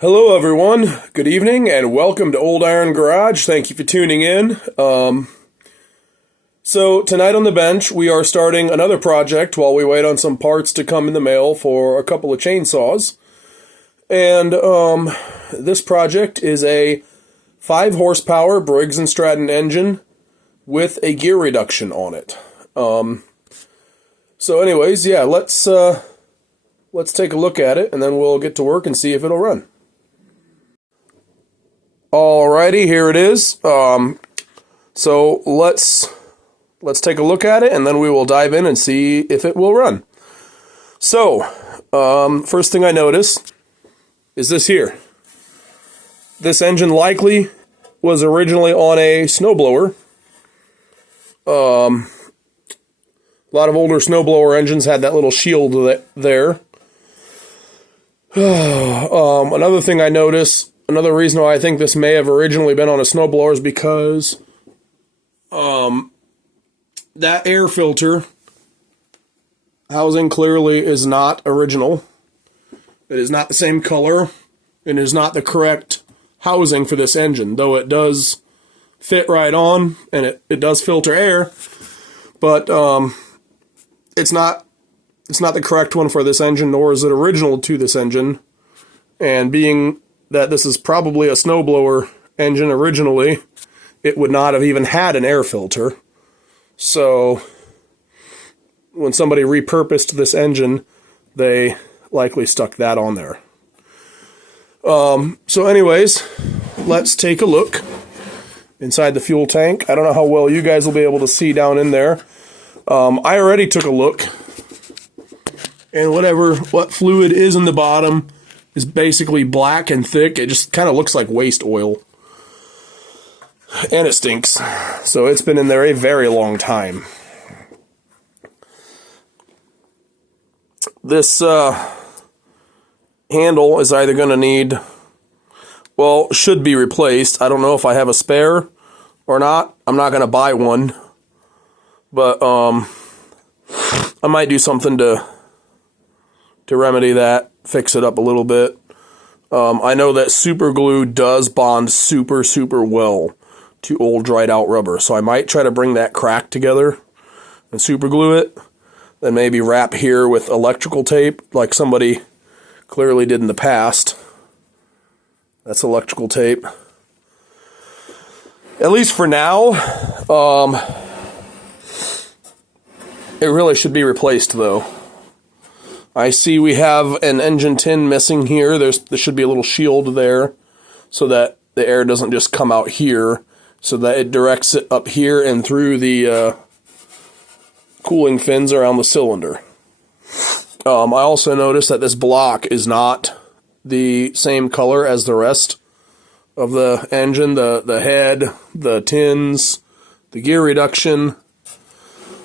Hello, everyone. Good evening, and welcome to Old Iron Garage. Thank you for tuning in. So tonight on the bench, we are starting another project while we wait on some parts to come in the mail for a couple of chainsaws. And this project is a 5 horsepower Briggs and Stratton engine with a gear reduction on it. So anyways, yeah, let's take a look at it, and then we'll get to work and see if it'll run. Alrighty, here it is. So let's take a look at it, and then we will dive in and see if it will run. So, first thing I notice is this here. This engine likely was originally on a snowblower. A lot of older snowblower engines had that little shield there. Another thing I notice. Another reason why I think this may have originally been on a snowblower is because that air filter housing clearly is not original. It is not the same color and is not the correct housing for this engine, though it does fit right on and it does filter air, but it's not the correct one for this engine, nor is it original to this engine. And being that this is probably a snowblower engine originally, it would not have even had an air filter. So when somebody repurposed this engine, they likely stuck that on there. So anyways, let's take a look inside the fuel tank. I don't know how well you guys will be able to see down in there. I already took a look, and what fluid is in the bottom is basically black and thick. It just kind of looks like waste oil. And it stinks. So it's been in there a very long time. This handle is either going to need, well, should be replaced. I don't know if I have a spare or not. I'm not going to buy one. But I might do something to remedy that. Fix it up a little bit. I know that super glue does bond super well to old dried out rubber, so I might try to bring that crack together and super glue it, then maybe wrap here with electrical tape like somebody clearly did in the past. That's electrical tape. At least for now. It really should be replaced though. I see we have an engine tin missing here. There should be a little shield there so that the air doesn't just come out here, so that it directs it up here and through the cooling fins around the cylinder. I also noticed that this block is not the same color as the rest of the engine, the head, the tins, the gear reduction.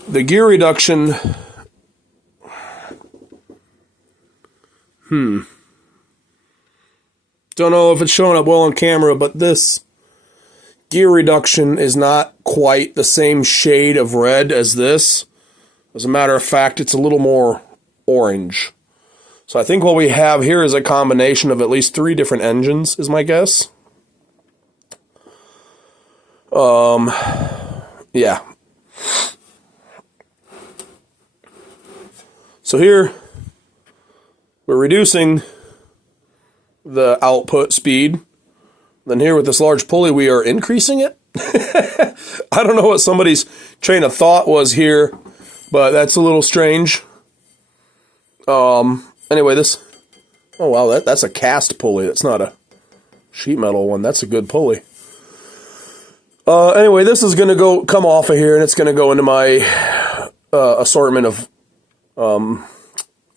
The gear reduction... Don't know if it's showing up well on camera, but this gear reduction is not quite the same shade of red as this. As a matter of fact, it's a little more orange. So I think what we have here is a combination of at least 3 different engines, is my guess. Yeah. So here, we're reducing the output speed. Then here with this large pulley, we are increasing it. I don't know what somebody's train of thought was here, but that's a little strange. Anyway, this... Oh, wow, that's a cast pulley. That's not a sheet metal one. That's a good pulley. Anyway, this is going to come off of here, and it's going to go into my assortment of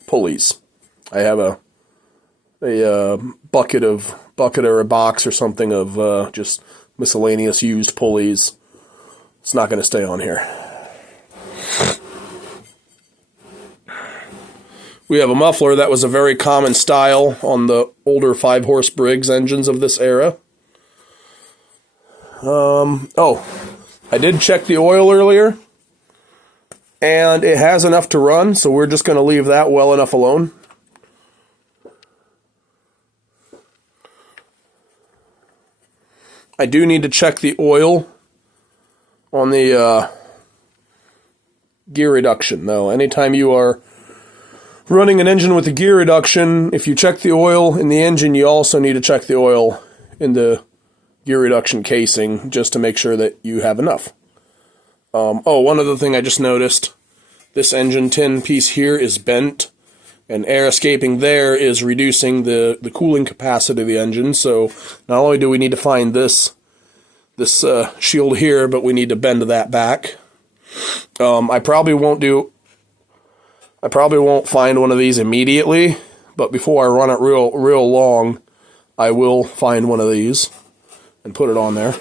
pulleys. I have a bucket or a box or something of just miscellaneous used pulleys. It's not going to stay on here. We have a muffler that was a very common style on the older 5-horse Briggs engines of this era. Oh, I did check the oil earlier, and it has enough to run, so we're just going to leave that well enough alone. I do need to check the oil on the gear reduction, though. Anytime you are running an engine with a gear reduction, if you check the oil in the engine, you also need to check the oil in the gear reduction casing just to make sure that you have enough. One other thing I just noticed, this engine tin piece here is bent, and air escaping there is reducing the cooling capacity of the engine. So not only do we need to find this shield here, but we need to bend that back. I probably won't find one of these immediately, but before I run it real long, I will find one of these and put it on there.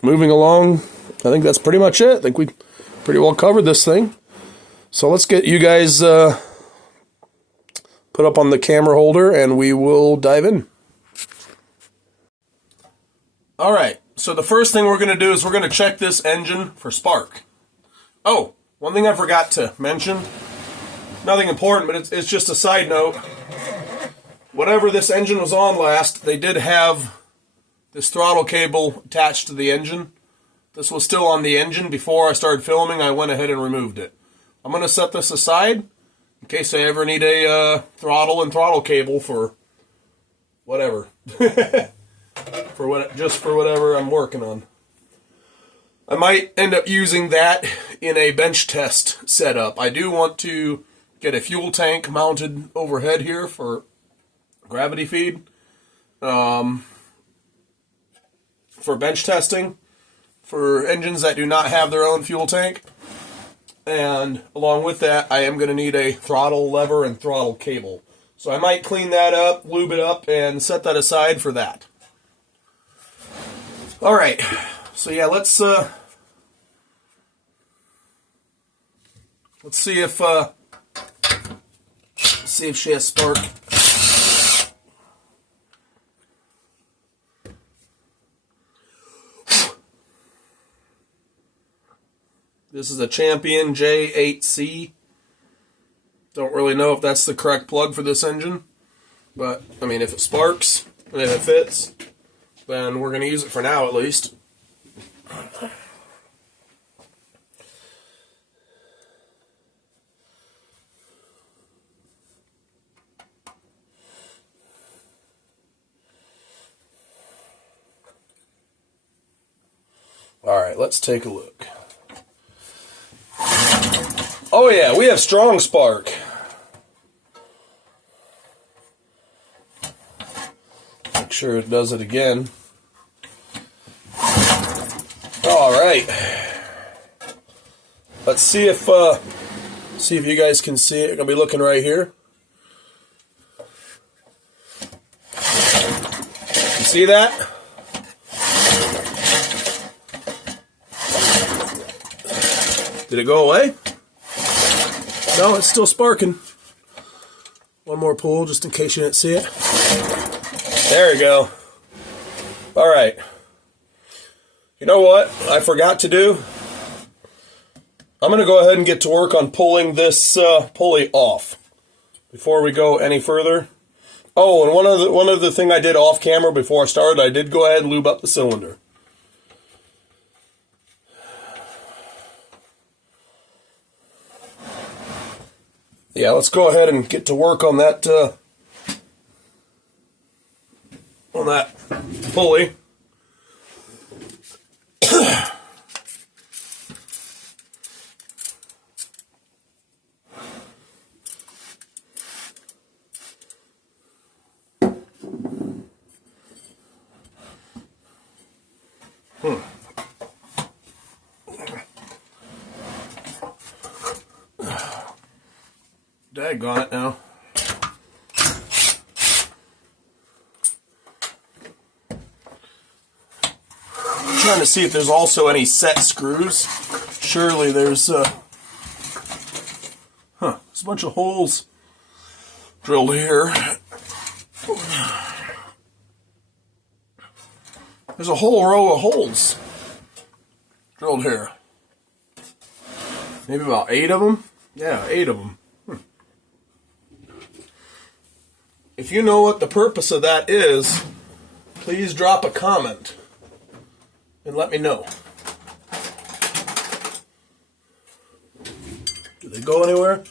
Moving along, I think that's pretty much it. I think we pretty well covered this thing. So let's get you guys put up on the camera holder and we will dive in. Alright, so the first thing we're going to do is we're going to check this engine for spark. Oh, one thing I forgot to mention, nothing important, but it's just a side note. Whatever this engine was on last, they did have this throttle cable attached to the engine. This was still on the engine before I started filming. I went ahead and removed it. I'm going to set this aside in case I ever need a throttle and throttle cable for whatever. Just for whatever I'm working on. I might end up using that in a bench test setup. I do want to get a fuel tank mounted overhead here for gravity feed. For bench testing, for engines that do not have their own fuel tank. And along with that, I am going to need a throttle lever and throttle cable. So I might clean that up, lube it up, and set that aside for that. Alright, so yeah, let's see if she has spark. This is a Champion J8C. Don't really know if that's the correct plug for this engine, but I mean, if it sparks and if it fits, then we're going to use it for now at least. Alright, let's take a look. Oh yeah, we have strong spark. Make sure it does it again. Alright. Let's see if you guys can see it. I'm gonna be looking right here. You see that? Did it go away? No, it's still sparking. One more pull just in case you didn't see it. There we go. Alright. You know what I forgot to do? I'm going to go ahead and get to work on pulling this pulley off before we go any further. Oh, and one other thing I did off camera before I started, I did go ahead and lube up the cylinder. Yeah, let's go ahead and get to work on that pulley. Daggone it now. I'm trying to see if there's also any set screws. Surely there's there's a bunch of holes drilled here. There's a whole row of holes drilled here. Maybe about 8 of them? Yeah, 8 of them. If you know what the purpose of that is, please drop a comment and let me know. Do they go anywhere?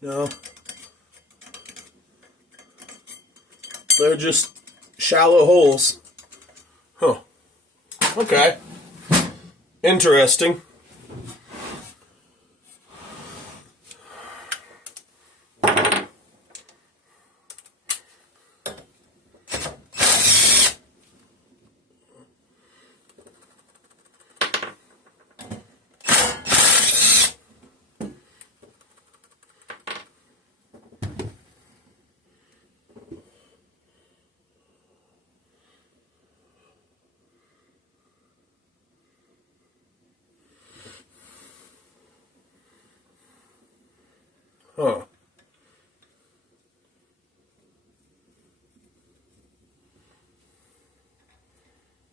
No. They're just shallow holes. Huh. Okay. Interesting. Huh.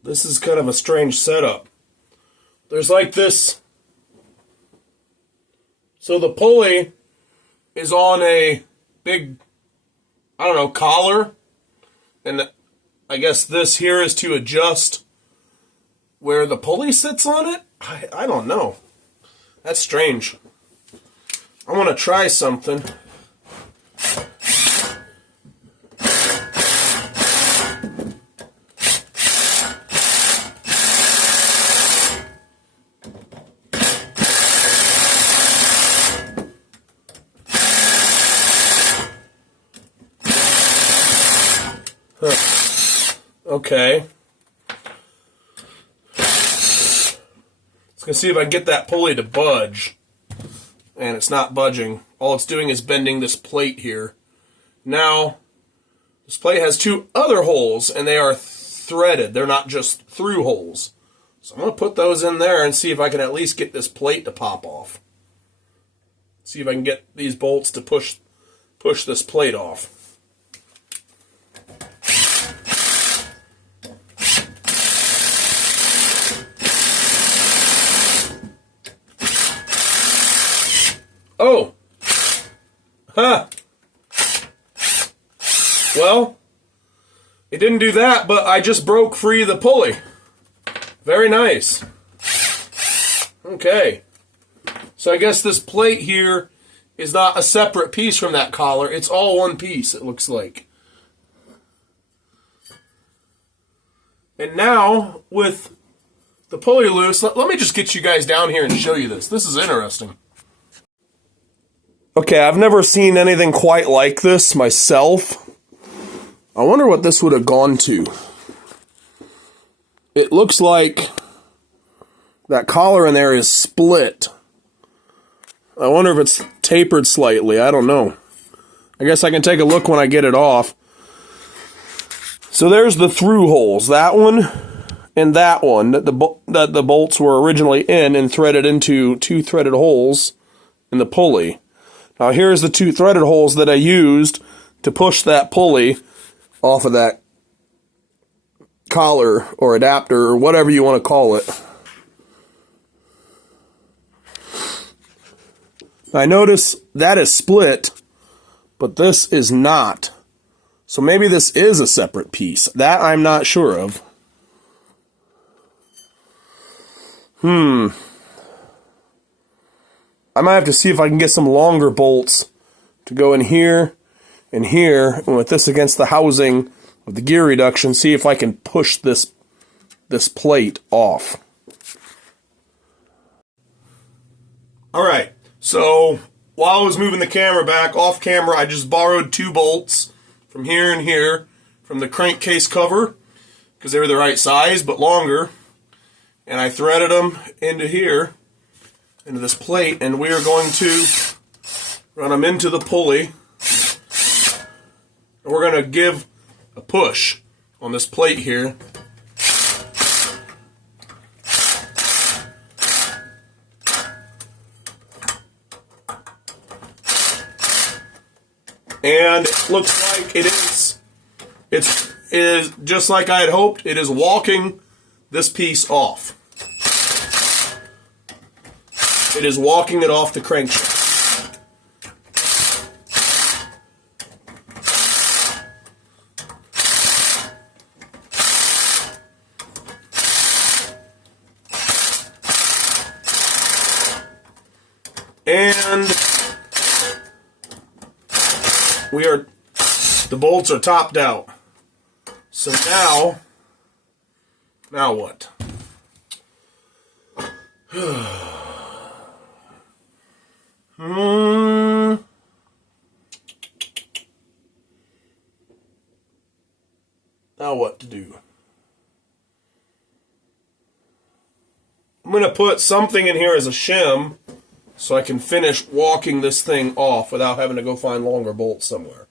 This is kind of a strange setup. There's like this. So the pulley is on a big, I don't know, collar. And I guess this here is to adjust where the pulley sits on it? I don't know. That's strange. I want to try something. Okay. Let's go see if I can get that pulley to budge. And it's not budging. All it's doing is bending this plate here. Now, this plate has two other holes, and they are threaded. They're not just through holes. So I'm going to put those in there and see if I can at least get this plate to pop off. See if I can get these bolts to push this plate off. Oh! Huh. Well, it didn't do that, but I just broke free the pulley. Very nice. Okay. So I guess this plate here is not a separate piece from that collar. It's all one piece, it looks like. And now, with the pulley loose, let me just get you guys down here and show you this. This is interesting. Okay, I've never seen anything quite like this myself. I wonder what this would have gone to. It looks like that collar in there is split. I wonder if it's tapered slightly. I don't know. I guess I can take a look when I get it off. So there's the through holes. That one and that one that the bolts were originally in and threaded into two threaded holes in the pulley. Now here's the two threaded holes that I used to push that pulley off of that collar or adapter or whatever you want to call it. I notice that is split, but this is not. So maybe this is a separate piece. That I'm not sure of. I might have to see if I can get some longer bolts to go in here and here, and with this against the housing of the gear reduction, see if I can push this plate off. Alright, so while I was moving the camera back, off camera, I just borrowed two bolts from here and here from the crankcase cover, because they were the right size, but longer, and I threaded them into here, into this plate, and we are going to run them into the pulley. And we're going to give a push on this plate here. And it looks like it is just like I had hoped. It is walking this piece off. It is walking it off the crankshaft. And the bolts are topped out. So now what? Now what to do? I'm going to put something in here as a shim so I can finish walking this thing off without having to go find longer bolts somewhere.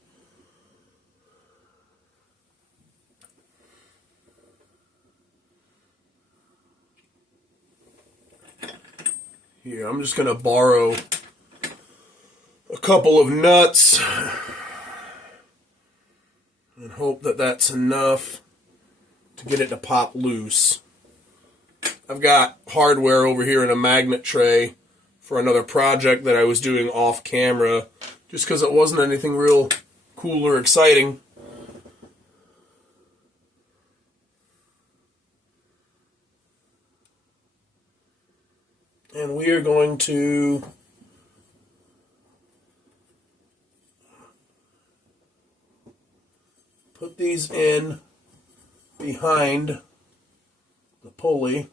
Here, I'm just going to borrow a couple of nuts and hope that that's enough to get it to pop loose. I've got hardware over here in a magnet tray for another project that I was doing off camera, just because it wasn't anything real cool or exciting. And we are going to put these in behind the pulley.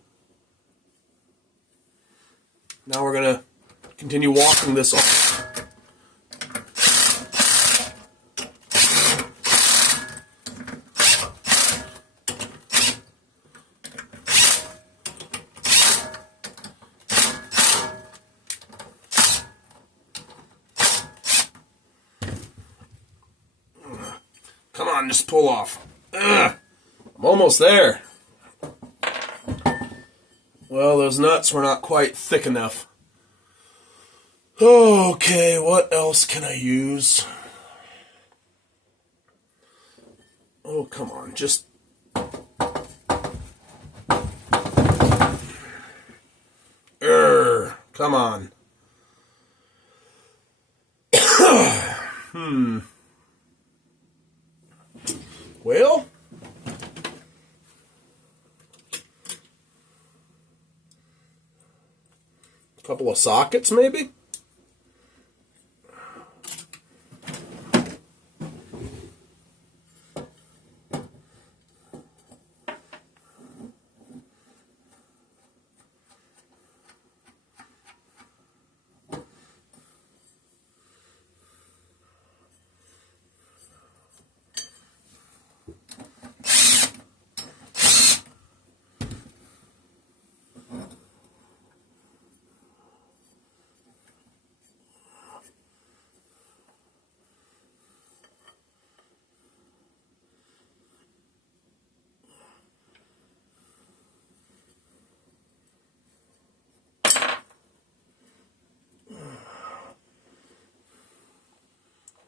Now we're going to continue walking this off. Come on, just pull off. Ugh, I'm almost there. Well, those nuts were not quite thick enough. Okay, what else can I use? Oh, come on, just... Come on. Well... couple of sockets, maybe?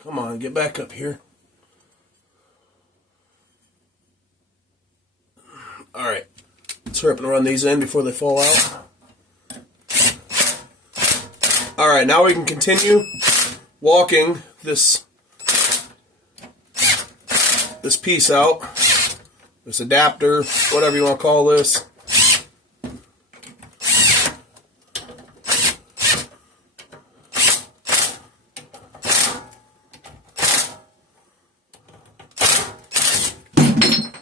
Come on, get back up here. Alright, let's hurry up and run these in before they fall out. Alright, now we can continue walking this piece out. This adapter, whatever you want to call this.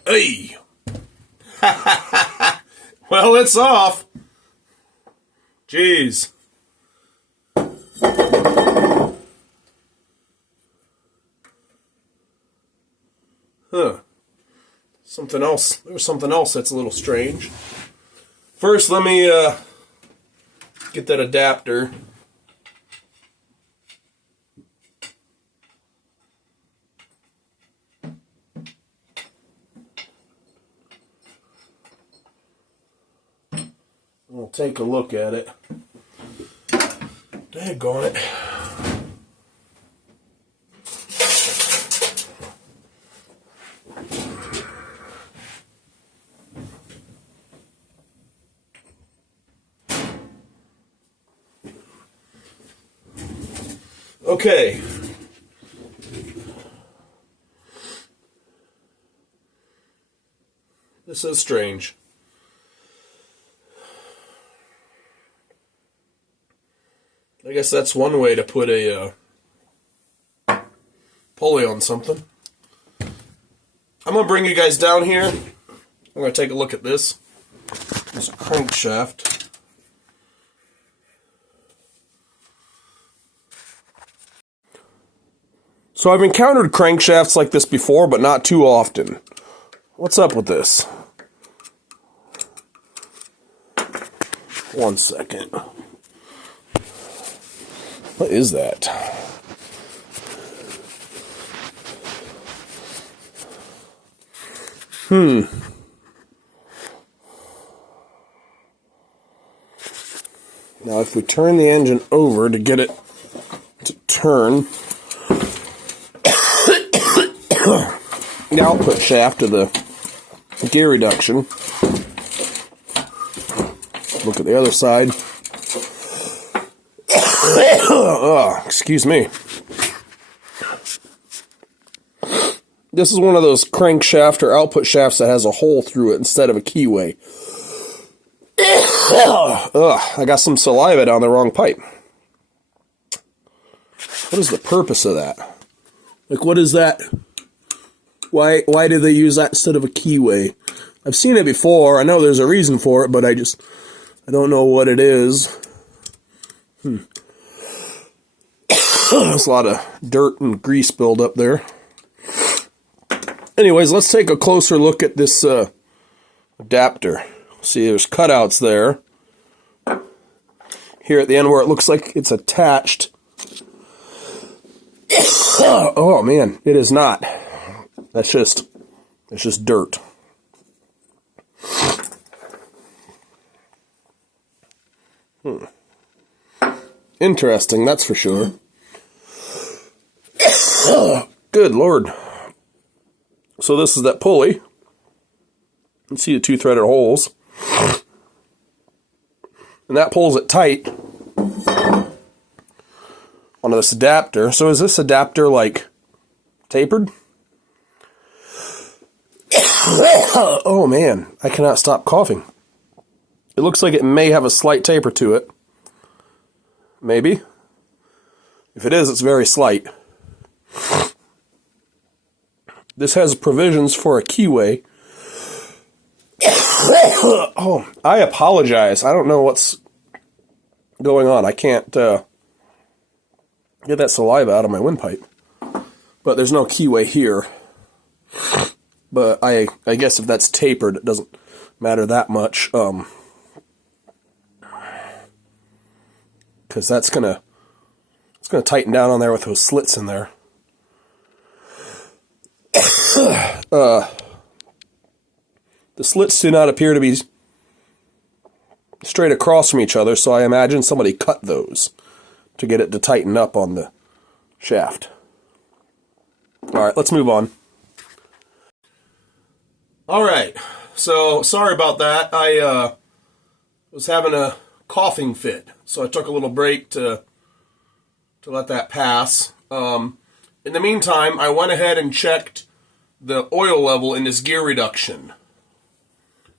Hey! Well, it's off. Jeez. Huh. Something else. There's something else that's a little strange. First, let me get that adapter. We'll take a look at it. Daggone it. Okay. This is strange. I guess that's one way to put a pulley on something. I'm going to bring you guys down here. I'm going to take a look at this. This crankshaft. So I've encountered crankshafts like this before, but not too often. What's up with this? One second. What is that? Now if we turn the engine over to get it to turn, the output shaft of the gear reduction. Look at the other side. Oh, excuse me. This is one of those crankshaft or output shafts that has a hole through it instead of a keyway. I got some saliva down the wrong pipe. What is the purpose of that? Like, what is that? Why do they use that instead of a keyway? I've seen it before. I know there's a reason for it, but I don't know what it is. There's a lot of dirt and grease buildup there. Anyways, let's take a closer look at this adapter. See, there's cutouts there. Here at the end where it looks like it's attached. Oh man, it is not. It's just dirt. Interesting, that's for sure. Good Lord. So this is that pulley. You can see the two threaded holes. And that pulls it tight onto this adapter. So is this adapter like tapered? Oh man, I cannot stop coughing. It looks like it may have a slight taper to it. Maybe. If it is, it's very slight. This has provisions for a keyway. Oh, I apologize. I don't know what's going on. I can't get that saliva out of my windpipe. But there's no keyway here. But I guess if that's tapered, it doesn't matter that much. Because it's gonna tighten down on there with those slits in there. The slits do not appear to be straight across from each other, so I imagine somebody cut those to get it to tighten up on the shaft. Alright, let's move on. Alright, so sorry about that. I was having a coughing fit, so I took a little break to let that pass. In the meantime, I went ahead and checked the oil level in this gear reduction.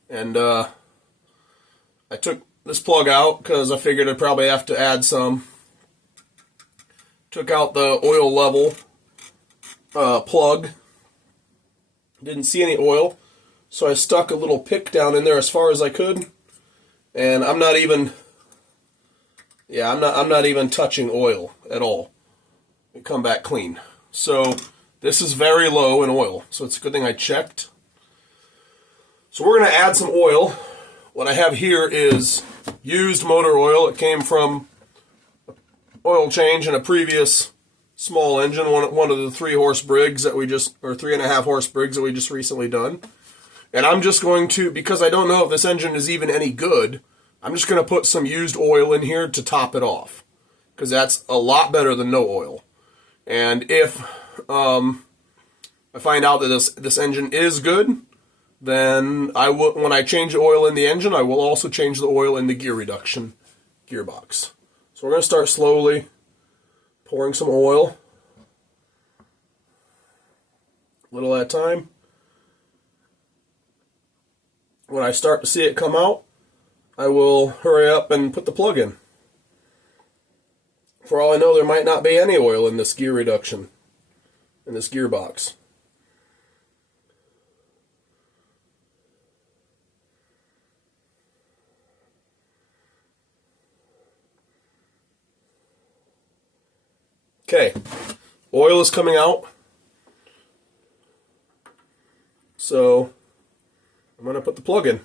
And I took this plug out because I figured I'd probably have to add some. Took out the oil level plug. Didn't see any oil, so I stuck a little pick down in there as far as I could. And I'm not even touching oil at all. It come back clean. So this is very low in oil, so it's a good thing I checked. So we're going to add some oil. What I have here is used motor oil. It came from oil change in a previous small engine, one of the 3-horse Briggs that we just, or 3.5-horse Briggs that we just recently done. And I'm just going to, because I don't know if this engine is even any good, I'm just going to put some used oil in here to top it off. Because that's a lot better than no oil. And if I find out that this engine is good, then I will, when I change the oil in the engine, I will also change the oil in the gear reduction gearbox. So we're going to start slowly pouring some oil, a little at a time. When I start to see it come out, I will hurry up and put the plug in. For all I know, there might not be any oil in this gear reduction, in this gearbox. Okay, oil is coming out. So I'm going to put the plug in.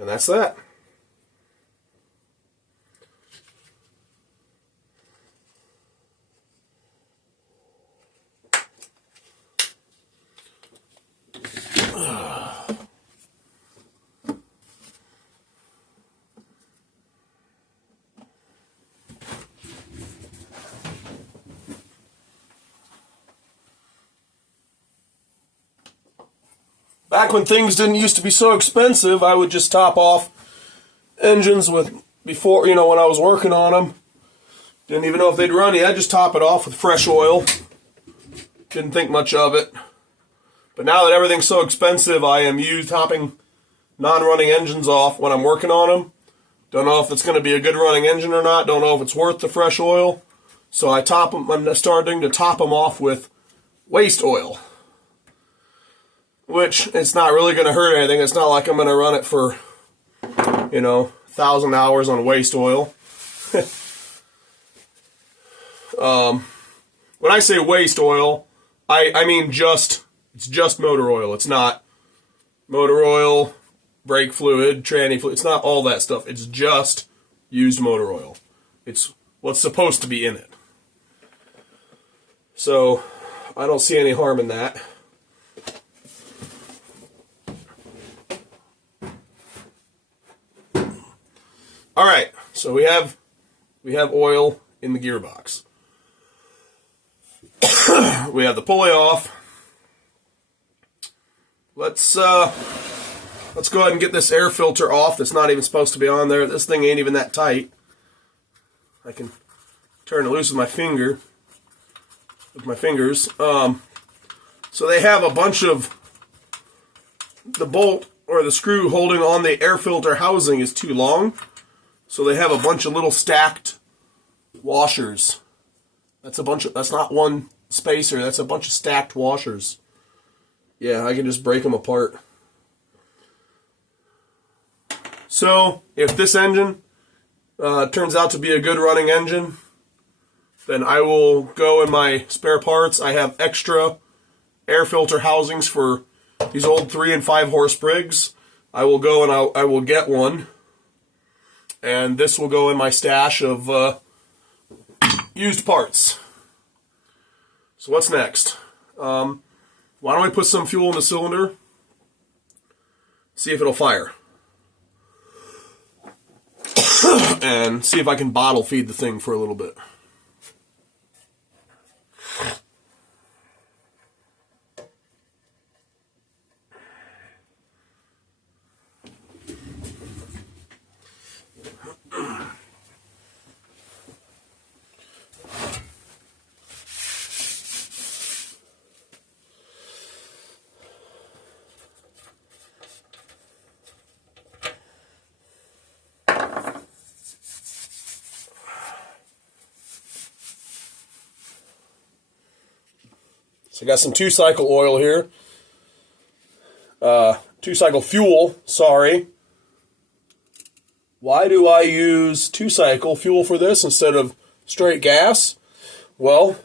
And that's that. Back when things didn't used to be so expensive, I would just top off engines with, before, when I was working on them. Didn't even know if they'd run. I'd just top it off with fresh oil. Didn't think much of it. But now that everything's so expensive, I am topping non-running engines off when I'm working on them. Don't know if it's going to be a good running engine or not. Don't know if it's worth the fresh oil. So I'm starting to top them off with waste oil. Which, it's not really going to hurt anything. It's not like I'm going to run it for, 1,000 hours on waste oil. When I say waste oil, I mean it's just motor oil. It's not motor oil, brake fluid, tranny fluid. It's not all that stuff. It's just used motor oil. It's what's supposed to be in it. So, I don't see any harm in that. All right, so we have oil in the gearbox. We have the pulley off. Let's go ahead and get this air filter off. That's not even supposed to be on there. This thing ain't even that tight. I can turn it loose with my fingers. So they have a bunch of the bolt or the screw holding on the air filter housing is too long. So they have a bunch of little stacked washers. That's not one spacer, that's a bunch of stacked washers. Yeah, I can just break them apart. So, if this engine turns out to be a good running engine, then I will go in my spare parts. I have extra air filter housings for these old 3 and 5 horse Briggs. I will go and I will get one. And this will go in my stash of used parts. So what's next? Why don't I put some fuel in the cylinder? See if it'll fire. And see if I can bottle feed the thing for a little bit. So I got some 2-cycle oil here. 2-cycle fuel, sorry. Why do I use 2-cycle fuel for this instead of straight gas? Well,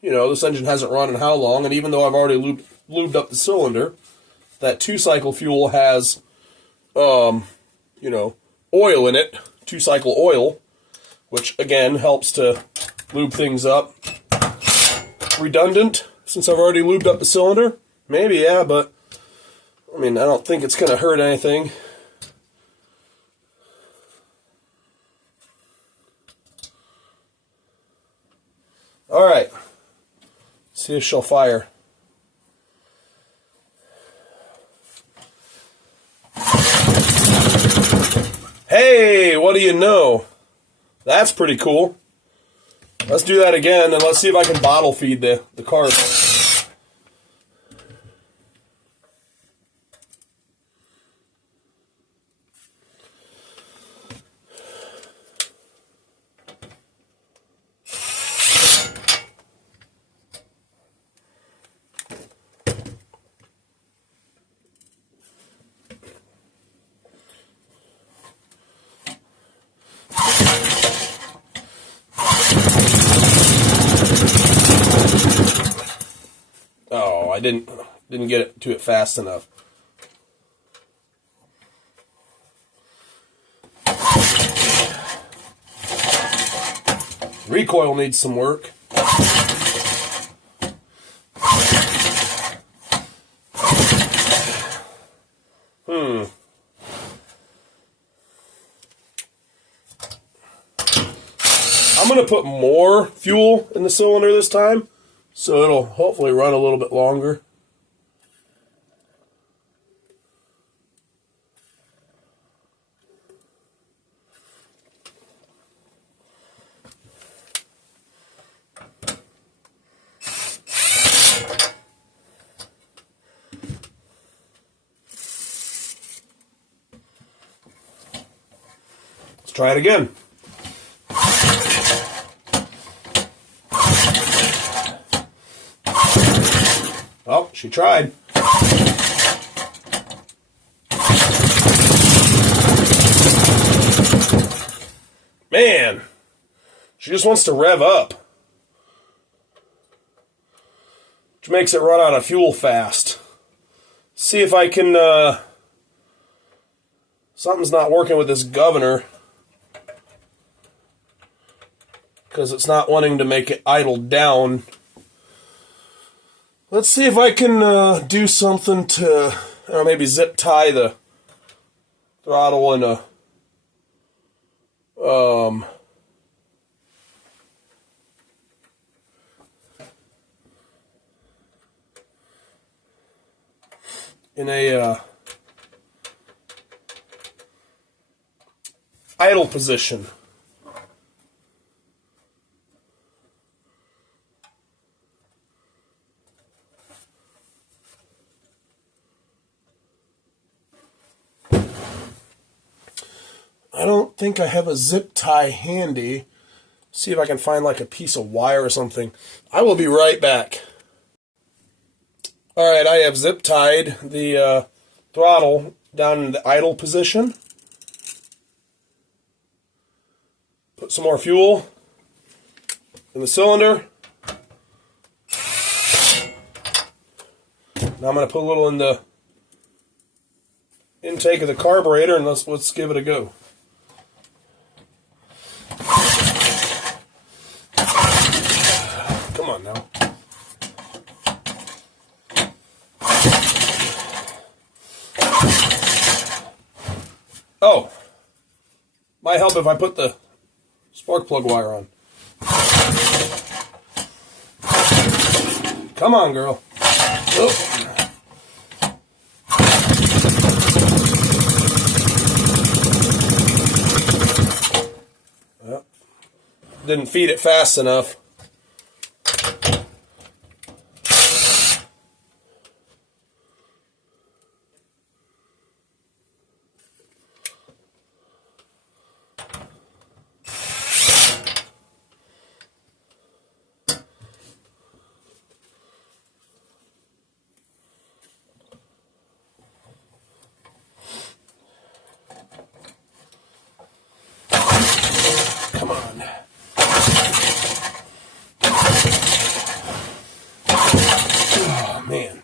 this engine hasn't run in how long, and even though I've already lubed up the cylinder, that 2-cycle fuel has, oil in it, 2-cycle oil, which again helps to lube things up. Redundant, since I've already lubed up the cylinder? Maybe, yeah, but I don't think it's going to hurt anything. Alright, see if she'll fire. do you know? That's pretty cool. Let's do that again, and let's see if I can bottle feed the carb. Oh, I didn't get it to it fast enough. Recoil needs some work. I'm going to put more fuel in the cylinder this time, so it'll hopefully run a little bit longer. Let's try it again. Oh, she tried. Man, she just wants to rev up, which makes it run out of fuel fast. See if I can, something's not working with this governor, because it's not wanting to make it idle down. Let's see if I can do something to, maybe zip tie the throttle in a idle position. I don't think I have a zip tie handy. See if I can find like a piece of wire or something. I will be right back. Alright, I have zip tied the throttle down in the idle position. Put some more fuel in the cylinder. Now I'm going to put a little in the intake of the carburetor, and let's give it a go. Come on now. Oh, might help if I put the spark plug wire on. Come on, girl. Oh. Well, didn't feed it fast enough. Come on. Oh, man.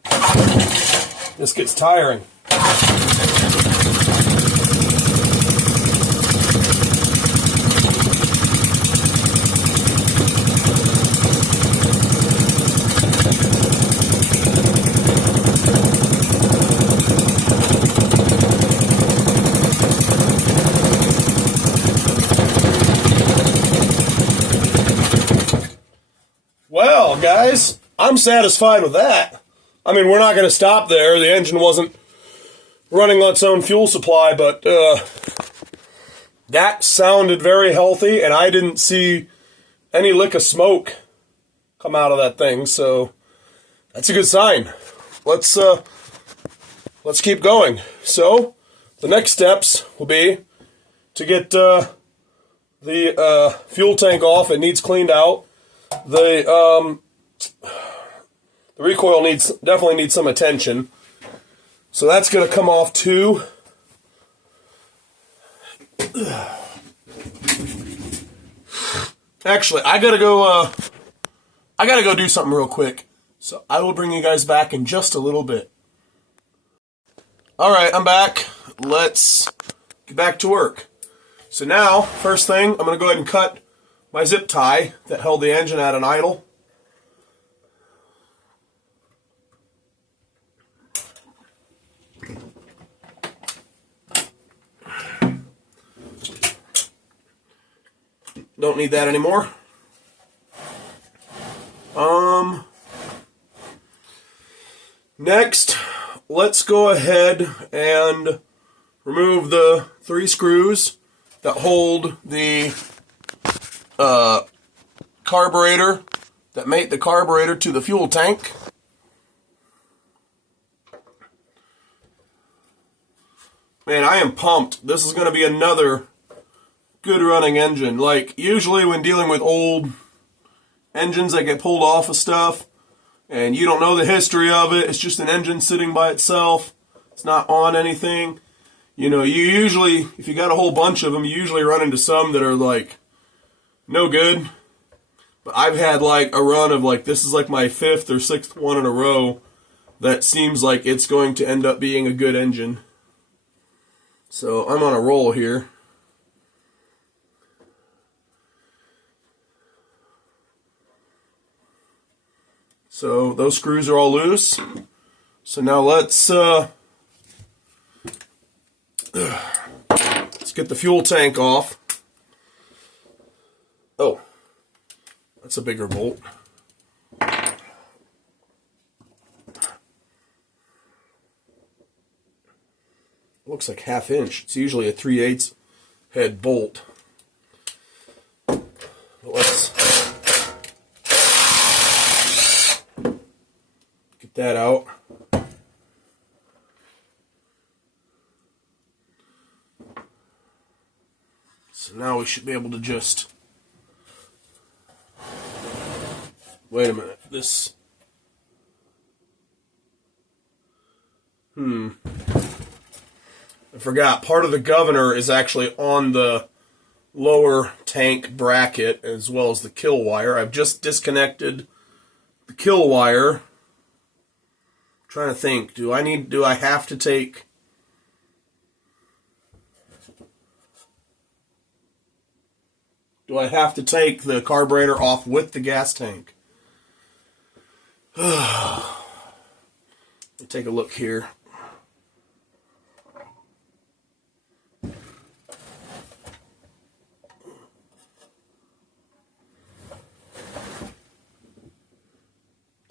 This gets tiring. Well, guys, I'm satisfied with that. I mean, we're not going to stop there. The engine wasn't running on its own fuel supply, but That sounded very healthy, and I didn't see any lick of smoke come out of that thing, so that's a good sign. Let's keep going. So the next steps will be to get the fuel tank off. It needs cleaned out. The recoil definitely needs some attention. So that's going to come off too. Actually, I gotta go do something real quick. So I will bring you guys back in just a little bit. Alright, I'm back. Let's get back to work. So now, first thing, I'm going to go ahead and cut my zip tie that held the engine at an idle. Don't need that anymore. Next, let's go ahead and remove the 3 screws that hold the carburetor, that mate the carburetor to the fuel tank. Man, I am pumped. This is going to be another good running engine. Like, usually when dealing with old engines that get pulled off of stuff, and you don't know the history of it, it's just an engine sitting by itself, it's not on anything. You know, you usually, if you got a whole bunch of them, you usually run into some that are like, no good. But I've had like a run of like, this is like my 5th or 6th one in a row that seems like it's going to end up being a good engine. So I'm on a roll here. So those screws are all loose. So now let's get the fuel tank off. Oh, that's a bigger bolt. Looks like 1/2 inch. It's usually a 3/8 head bolt. But let's get that out. So now we should be able to just... Wait a minute. This... I forgot. Part of the governor is actually on the lower tank bracket as well as the kill wire. I've just disconnected the kill wire. I'm trying to think. Do I have to take... Do I have to take the carburetor off with the gas tank? Let me take a look here.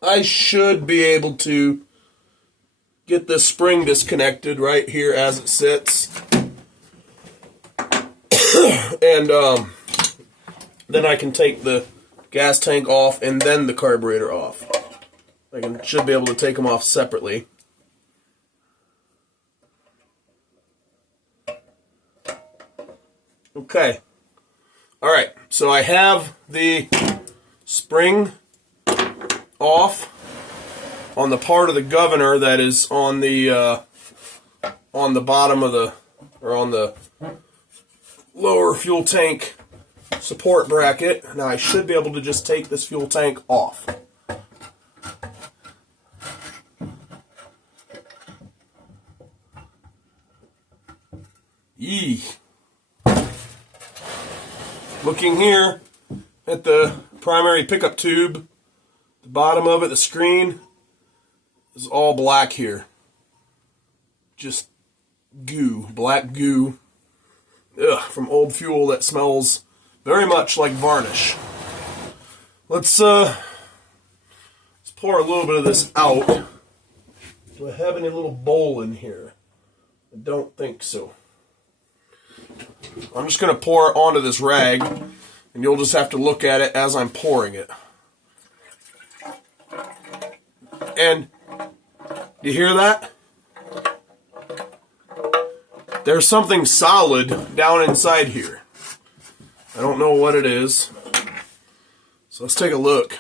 I should be able to get this spring disconnected right here as it sits. And then I can take the gas tank off and then the carburetor off. Should be able to take them off separately. Okay. Alright, so I have the spring off on the part of the governor that is on the bottom of the, or on the lower fuel tank support bracket. Now I should be able to just take this fuel tank off. Yee. Looking here at the primary pickup tube, the bottom of it, the screen, is all black here. Just goo, black goo. Ugh, from old fuel that smells very much like varnish. Let's pour a little bit of this out. Do I have any little bowl in here? I don't think so. I'm just going to pour it onto this rag, and you'll just have to look at it as I'm pouring it. And you hear that? There's something solid down inside here. I don't know what it is. So let's take a look.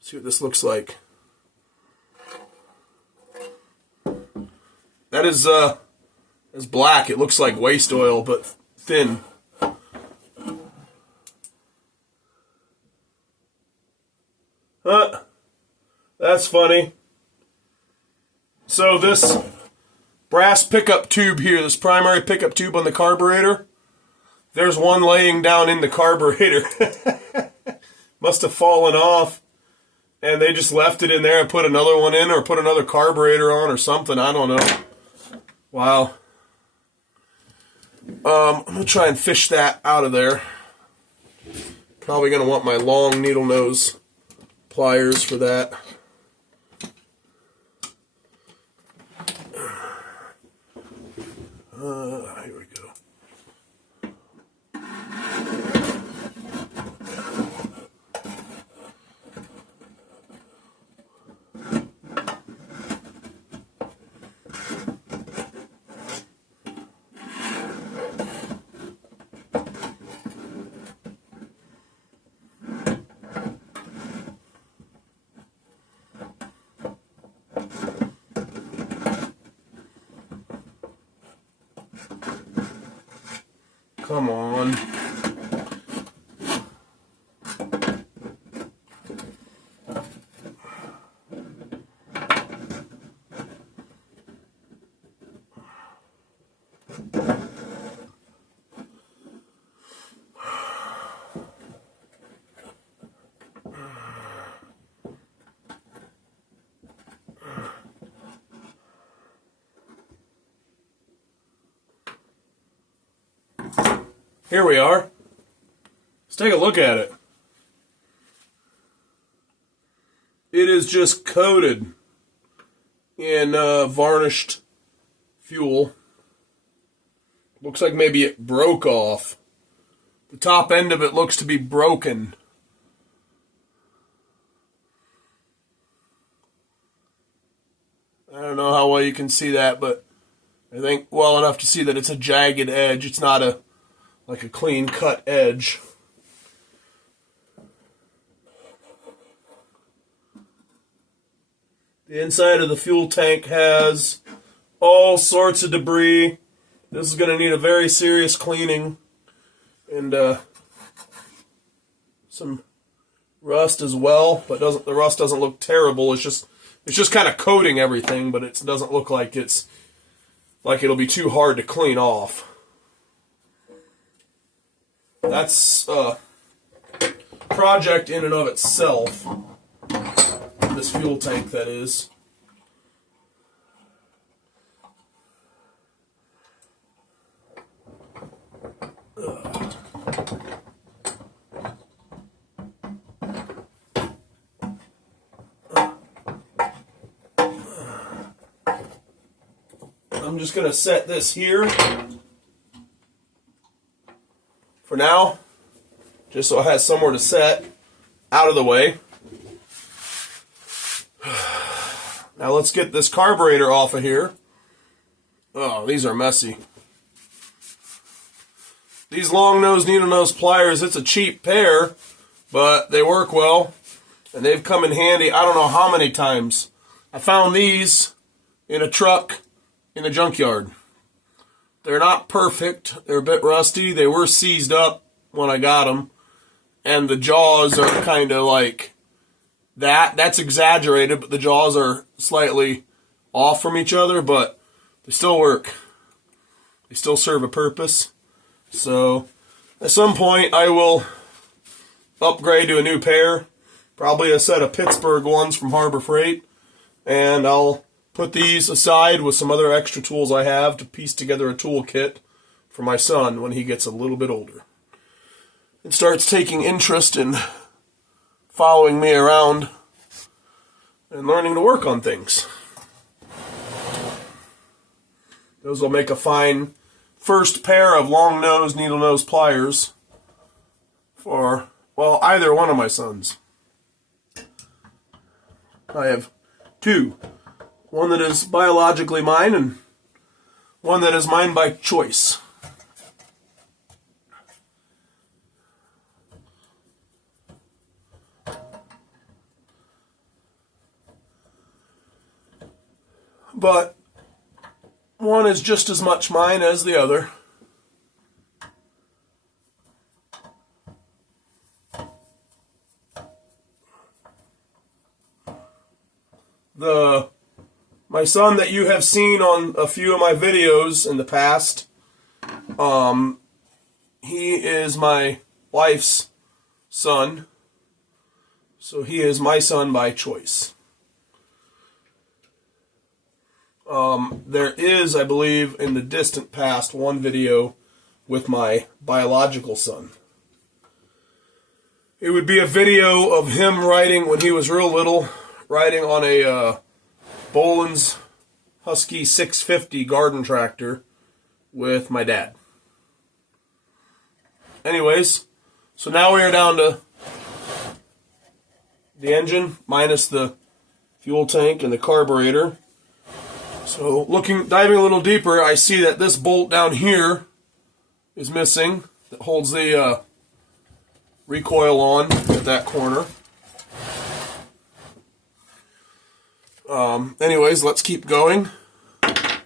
See what this looks like. That is it's black. It looks like waste oil, but thin. Huh? That's funny. So this brass pickup tube here, this primary pickup tube on the carburetor, there's one laying down in the carburetor. Must have fallen off, and they just left it in there and put another one in, or put another carburetor on or something. I don't know. Wow. I'm going to try and fish that out of there. Probably going to want my long needle nose pliers for that. Here we go. Come on. Here we are. Let's take a look at it. It is just coated in varnished fuel. Looks like maybe it broke off. The top end of it looks to be broken. I don't know how well you can see that, but I think well enough to see that it's a jagged edge. It's not like a clean cut edge. The inside of the fuel tank has all sorts of debris. This is going to need a very serious cleaning, and some rust as well. But the rust doesn't look terrible. It's just kind of coating everything, but it doesn't look like it'll be too hard to clean off. That's a project in and of itself. This fuel tank, that is. I'm just going to set this here for now, just so it has somewhere to set out of the way. Now let's get this carburetor off of here. Oh, these are messy. These long nose needle nose pliers, it's a cheap pair, but they work well, and they've come in handy I don't know how many times. I found these in a truck in the junkyard. They're not perfect. They're a bit rusty. They were seized up when I got them, and the jaws are kind of like that. That's exaggerated, but the jaws are slightly off from each other, but they still work. They still serve a purpose. So at some point I will upgrade to a new pair, probably a set of Pittsburgh ones from Harbor Freight, and I'll put these aside with some other extra tools I have to piece together a toolkit for my son when he gets a little bit older and starts taking interest in following me around and learning to work on things. Those will make a fine first pair of long nose, needle nose pliers for, well, either one of my sons. I have two. One that is biologically mine and one that is mine by choice. But one is just as much mine as the other. My son that you have seen on a few of my videos in the past, he is my wife's son, so he is my son by choice. There is, I believe, in the distant past, one video with my biological son. It would be a video of him riding, when he was real little, riding on a Boland's Husky 650 garden tractor with my dad. Anyways, so now we are down to the engine minus the fuel tank and the carburetor. So diving a little deeper, I see that this bolt down here is missing that holds the recoil on at that corner. Anyways, let's keep going. Let's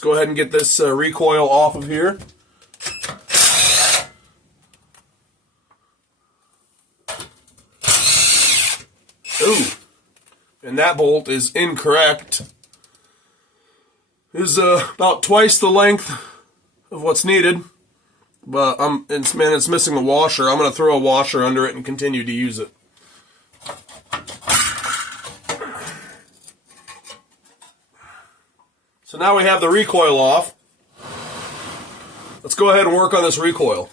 go ahead and get this recoil off of here. Ooh, and that bolt is incorrect. It is about twice the length of what's needed, but it's missing a washer. I'm going to throw a washer under it and continue to use it. So now we have the recoil off. Let's go ahead and work on this recoil.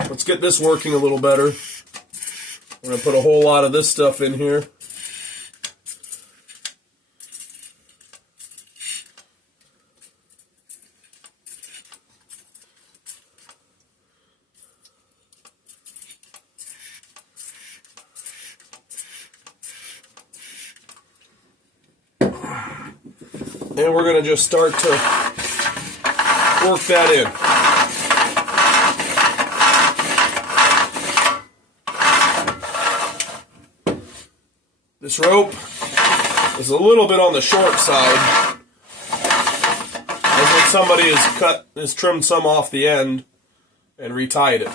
Let's get this working a little better. I'm going to put a whole lot of this stuff in here. And we're going to just start to work that in. This rope is a little bit on the short side, as if somebody has trimmed some off the end and retied it.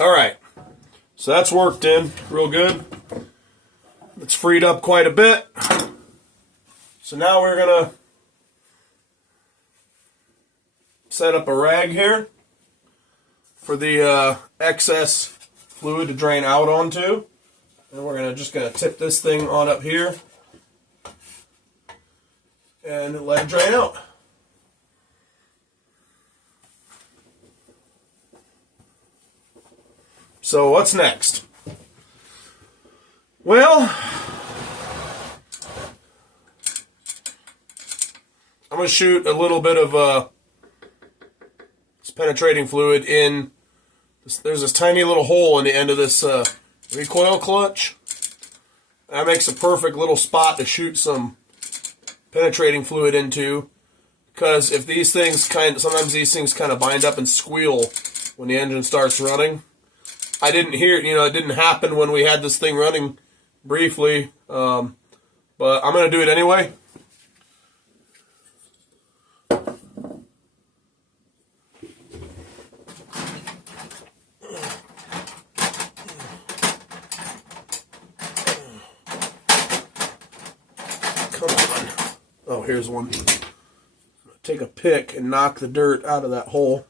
Alright, so that's worked in real good. It's freed up quite a bit. So now we're going to set up a rag here for the excess fluid to drain out onto. And we're just going to tip this thing on up here and let it drain out. So what's next? Well, I'm going to shoot a little bit of this penetrating fluid in. There's this tiny little hole in the end of this recoil clutch. That makes a perfect little spot to shoot some penetrating fluid into, because if these things sometimes these things kind of bind up and squeal when the engine starts running. I didn't hear it, it didn't happen when we had this thing running briefly, but I'm going to do it anyway. Come on. Oh, here's one. Take a pick and knock the dirt out of that hole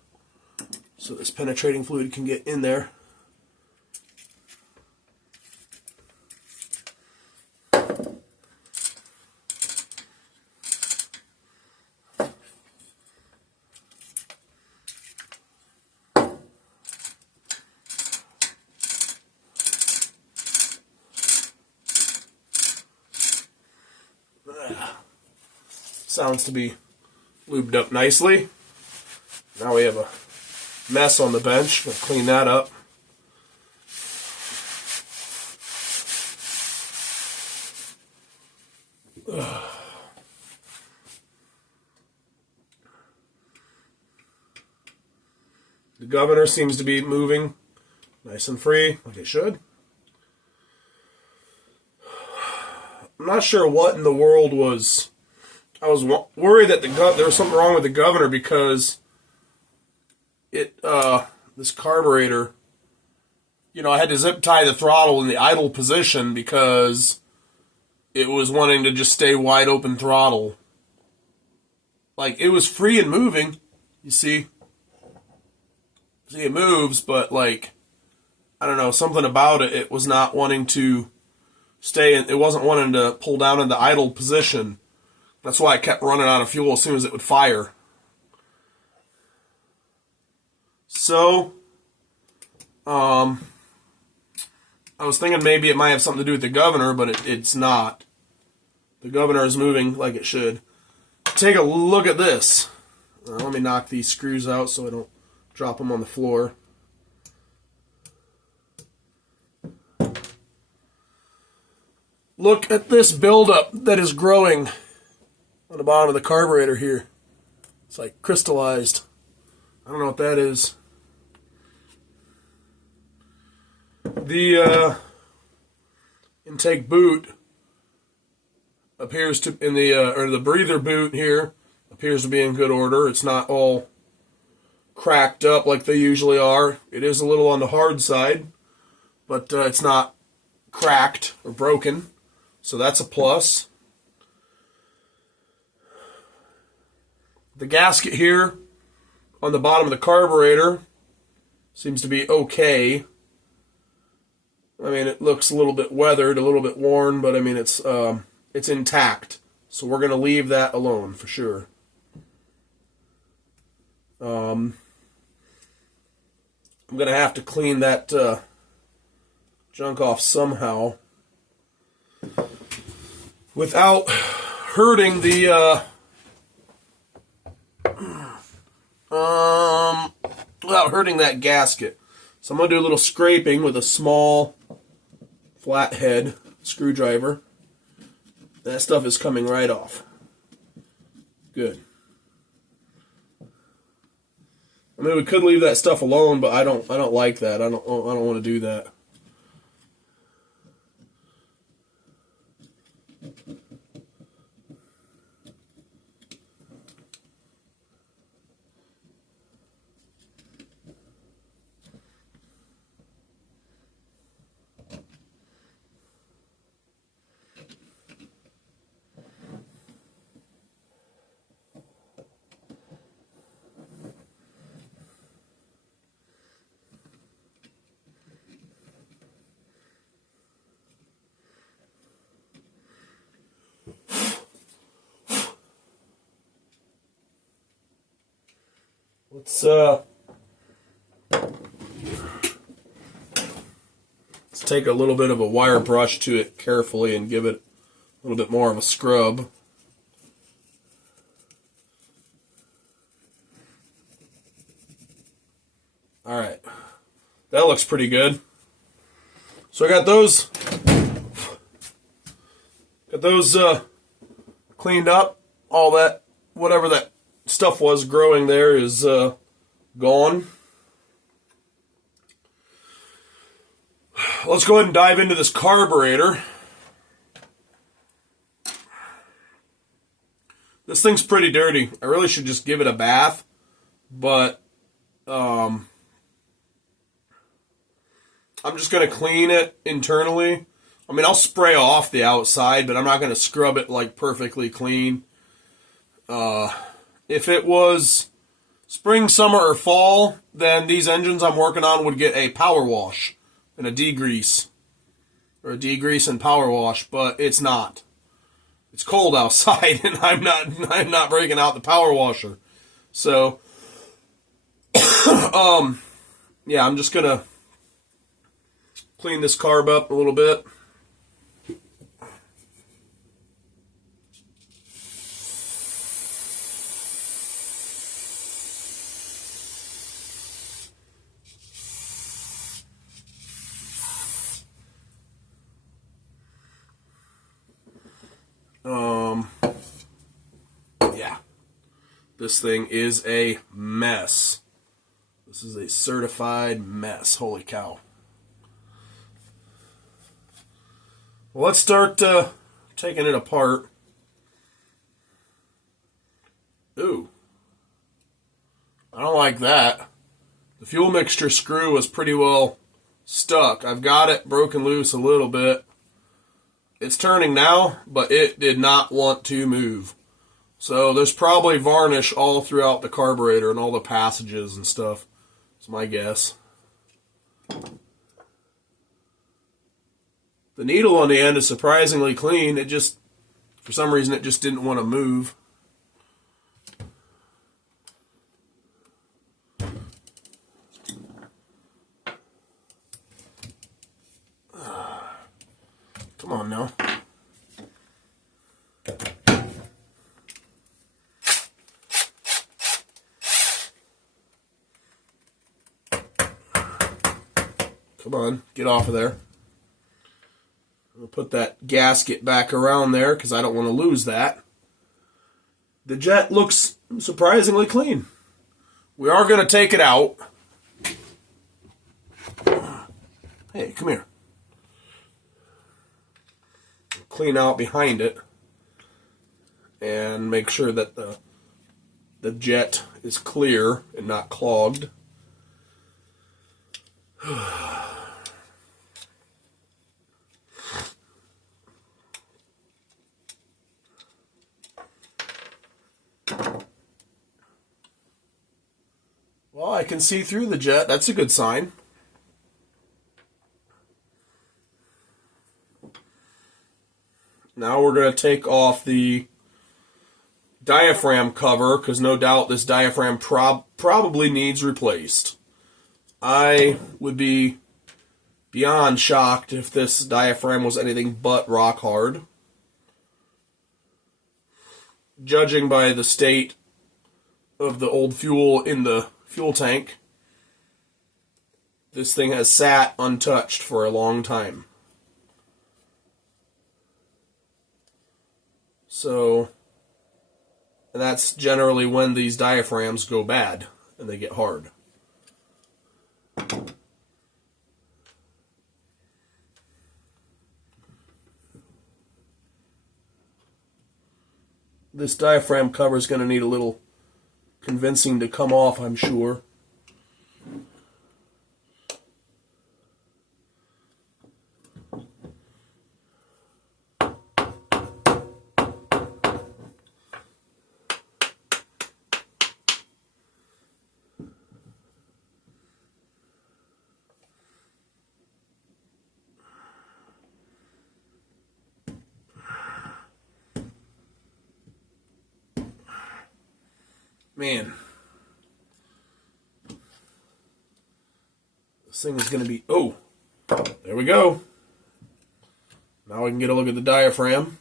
so this penetrating fluid can get in there. Sounds to be lubed up nicely. Now we have a mess on the bench. We'll clean that up. The governor seems to be moving nice and free, like it should. I'm not sure what in the world was... I was worried that there was something wrong with the governor because this carburetor, I had to zip tie the throttle in the idle position because it was wanting to just stay wide open throttle. Like, it was free and moving, you see. See, it moves, but like, I don't know, something about it, it was not wanting to stay, it wasn't wanting to pull down in the idle position. That's why I kept running out of fuel as soon as it would fire. So, I was thinking maybe it might have something to do with the governor, but it's not. The governor is moving like it should. Take a look at this. Let me knock these screws out so I don't drop them on the floor. Look at this buildup that is growing on the bottom of the carburetor here. It's like crystallized. I don't know what that is. The intake boot appears to, the breather boot here appears to be in good order. It's not all cracked up like they usually are. It is a little on the hard side, but it's not cracked or broken, so that's a plus. The gasket here on the bottom of the carburetor seems to be okay. I mean, it looks a little bit weathered, a little bit worn, but I mean, it's intact. So we're going to leave that alone for sure. I'm going to have to clean that junk off somehow without hurting the without hurting that gasket. So I'm going to do a little scraping with a small flathead screwdriver. That stuff is coming right off. Good. I mean, we could leave that stuff alone, but I don't like that. I don't want to do that. Let's take a little bit of a wire brush to it carefully and give it a little bit more of a scrub. All right, that looks pretty good. So I got those cleaned up. All that, whatever that stuff was growing there is gone. Let's go ahead and dive into this carburetor. This thing's pretty dirty. I really should just give it a bath, but I'm just going to clean it internally I mean, I'll spray off the outside, but I'm not going to scrub it like perfectly clean. If it was spring, summer, or fall, then these engines I'm working on would get a power wash and a degrease. Or a degrease and power wash, but it's not. It's cold outside, and I'm not breaking out the power washer. So, yeah, I'm just going to clean this carb up a little bit. Yeah, this thing is a mess. This is a certified mess. Holy cow. Well, let's start taking it apart. Ooh. I don't like that. The fuel mixture screw was pretty well stuck. I've got it broken loose a little bit. It's turning now, but it did not want to move. So there's probably varnish all throughout the carburetor and all the passages and stuff. That's my guess. The needle on the end is surprisingly clean. It just, for some reason, it just didn't want to move. Come on now. Come on, get off of there. I'll put that gasket back around there because I don't want to lose that. The jet looks surprisingly clean. We are going to take it out. Hey, come here. Clean out behind it and make sure that the jet is clear and not clogged. Well, I can see through the jet. That's a good sign. Now we're going to take off the diaphragm cover because no doubt this diaphragm probably needs replaced. I would be beyond shocked if this diaphragm was anything but rock hard. Judging by the state of the old fuel in the fuel tank, this thing has sat untouched for a long time. So, and that's generally when these diaphragms go bad and they get hard. This diaphragm cover is going to need a little convincing to come off, I'm sure. Man, this thing is going to be, oh, there we go. Now we can get a look at the diaphragm.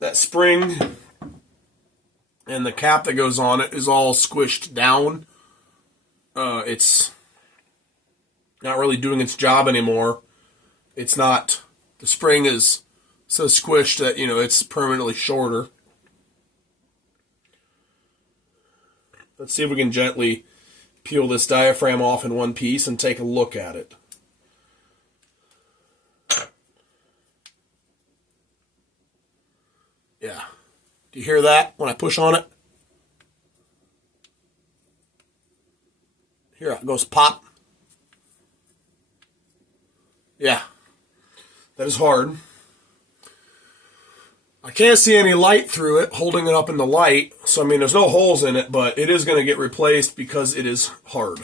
That spring and the cap that goes on it is all squished down. It's not really doing its job anymore. It's not, the spring is so squished that, it's permanently shorter. Let's see if we can gently peel this diaphragm off in one piece and take a look at it. Yeah. Do you hear that when I push on it? Here it goes pop. Yeah, that is hard. I can't see any light through it, holding it up in the light. So, I mean, there's no holes in it, but it is going to get replaced because it is hard.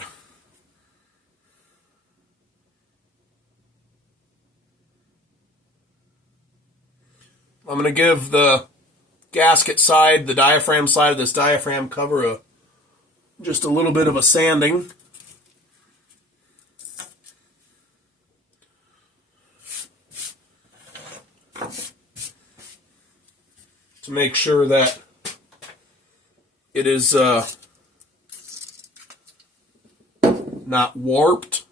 I'm going to give the gasket side, the diaphragm side of this diaphragm cover just a little bit of a sanding. To make sure that it is not warped,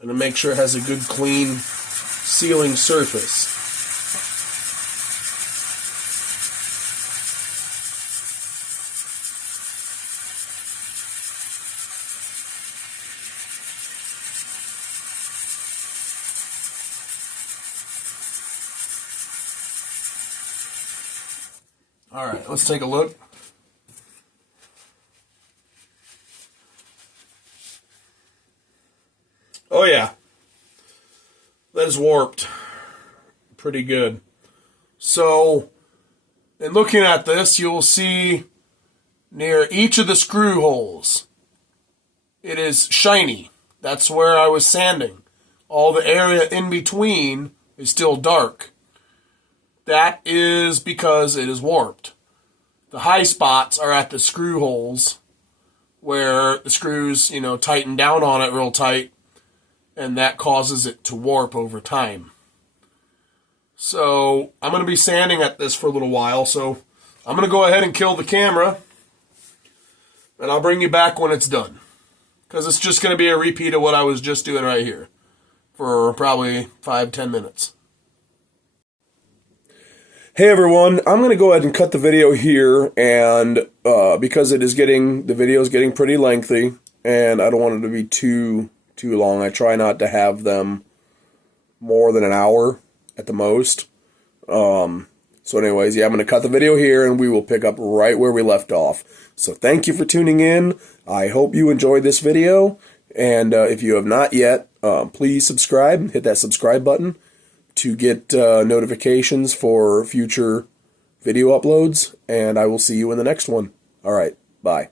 and to make sure it has a good clean sealing surface. All right, let's take a look. Oh yeah, that is warped pretty good. So, in looking at this, you'll see near each of the screw holes, it is shiny. That's where I was sanding. All the area in between is still dark. That is because it is warped. The high spots are at the screw holes where the screws, tighten down on it real tight, and that causes it to warp over time. So I'm going to be sanding at this for a little while, so I'm going to go ahead and kill the camera, and I'll bring you back when it's done. Because it's just going to be a repeat of what I was just doing right here for probably 5-10 minutes. Hey everyone, I'm going to go ahead and cut the video here, and because the video is getting pretty lengthy, and I don't want it to be too long. I try not to have them more than an hour at the most. So anyways, yeah, I'm going to cut the video here, and we will pick up right where we left off. So thank you for tuning in. I hope you enjoyed this video, and if you have not yet, please subscribe. Hit that subscribe button to get notifications for future video uploads, and I will see you in the next one. All right, bye.